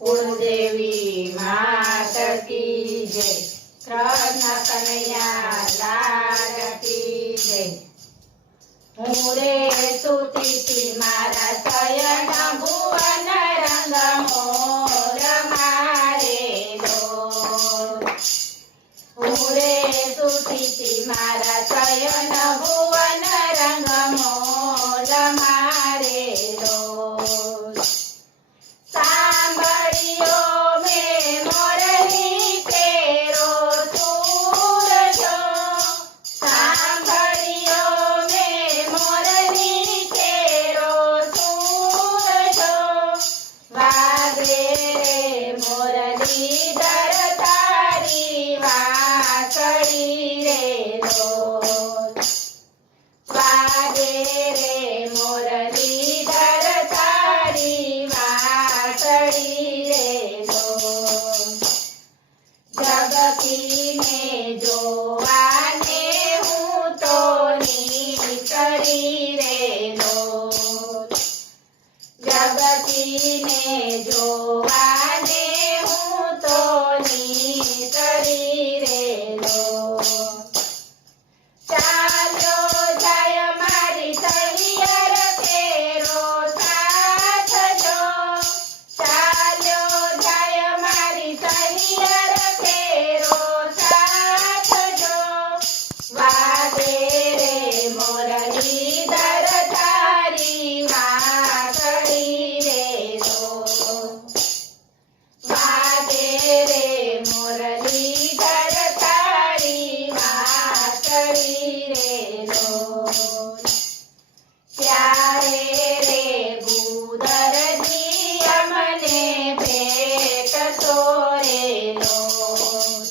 કુળદેવી માત કી જય, કૃષ્ણ કનૈયા લાલ કી જય. હું રે સૂતી તી મારા શયન ભુવન રંગ મોર મારેલો. હું રે સૂતી તી મારા શયન ભુવન રંગ મોર મારેલો. સાંભળ્યો મેં મોરની કેરો સૂર જો, સાંભળ્યો મેં મોરની કેરો સૂર જો. વાગે રે મોરલીધર તારી વાંસળી રે લોલ. વાગે રે મોરલીધર તારી વાંસળી રે લોલ. જગતીને જોવાને હું તો નીકળી રે લોલ. જગતીને જોવાને હું તો નીકળી રે લોલ. ચાલ્યો જાય મારી સહિયર તેરો સાથ જો, ચાલ્યો જાય મારી સહિયર તેરો સાથ જો. વાગે રે મોરલીધર તારી વાંસળી રે લોલ. વાગે રે મોરલીધર તારી વાંસળી રે લોલ. ત્યારે રે ભૂધરજી અમને ભેટતો રે લોલ.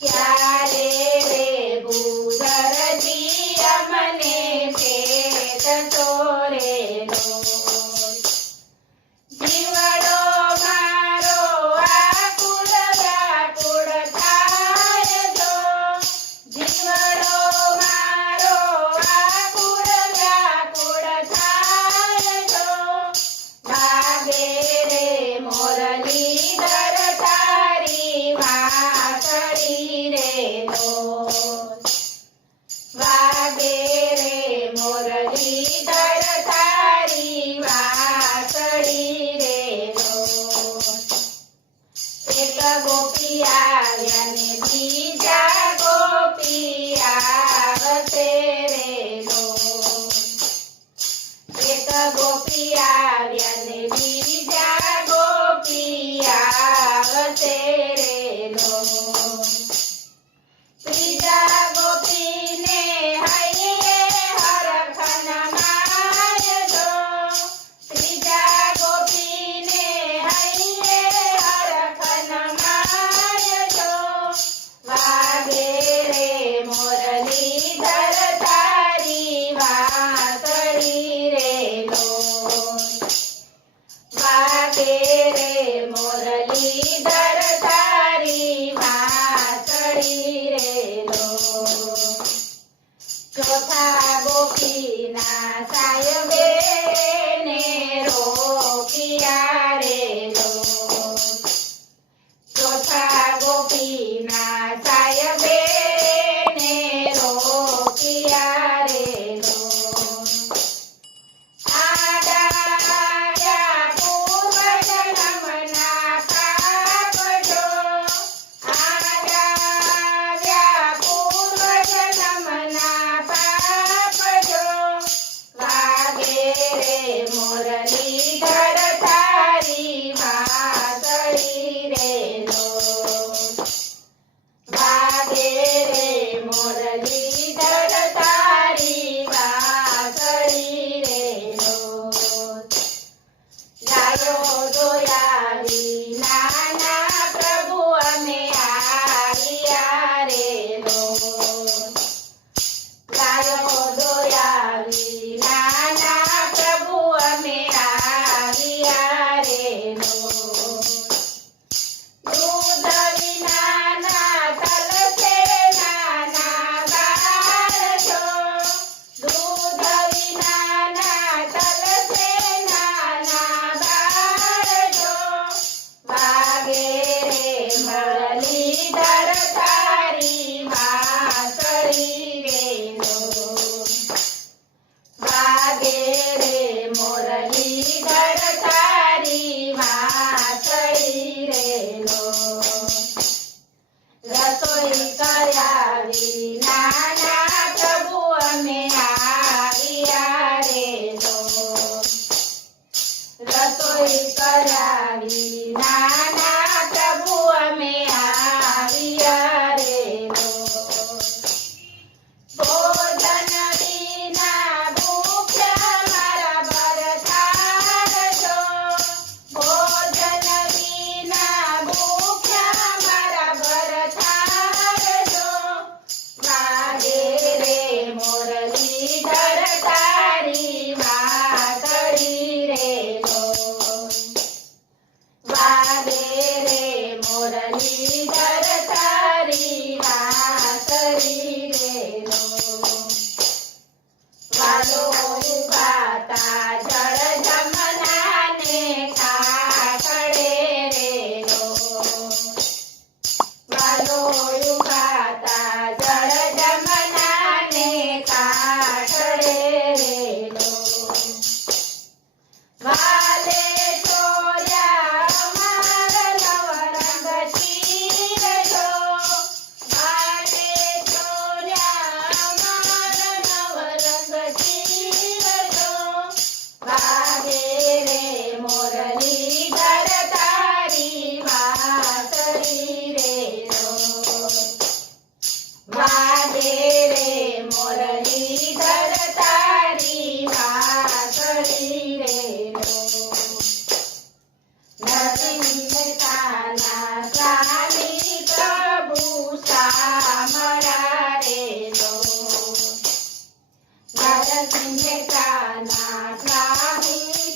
ત્યારે રે ભૂધરજી અમને ભેટતો રે લોલ. જીવડો મારો આકુળ વ્યાકુળ થાય જો, જીવડો મારો આકુળ વ્યાકુળ થાય જો. વાગે રે મોરલીધર તારી વાંસળી રે લોલ. વાગે રે મોરલીધર તારી વાંસળી રે લોલ. એક ગોપી આવ્યા ને બીજા ગોપી આવશે રે લોલ. એક ગોપી આવ્યા ને બીજા ગોપી આવશે રે લોલ. ત્રીજા ગોપીને હૈયે હરખન માય જો, ત્રીજા ગોપીને હૈયે હરખન માય જો. વાગે રે મોરલીધર તારી વાંસળી રે લોલ. વાગે રે મોરલીધર તારી વાંસળી રે લોલ. ચોથા ગોપીના સાહેબે ને રોક્યા રે લોલ. ચોથા ગોપીના સાહેબે ને રોક્યા રે લોલ. આડાયા પૂર્વજન્મના પાપ જો, આડાયા પૂર્વજન્મના પાપ જો. વાગે નરસિંહ મહેતાના સ્વામી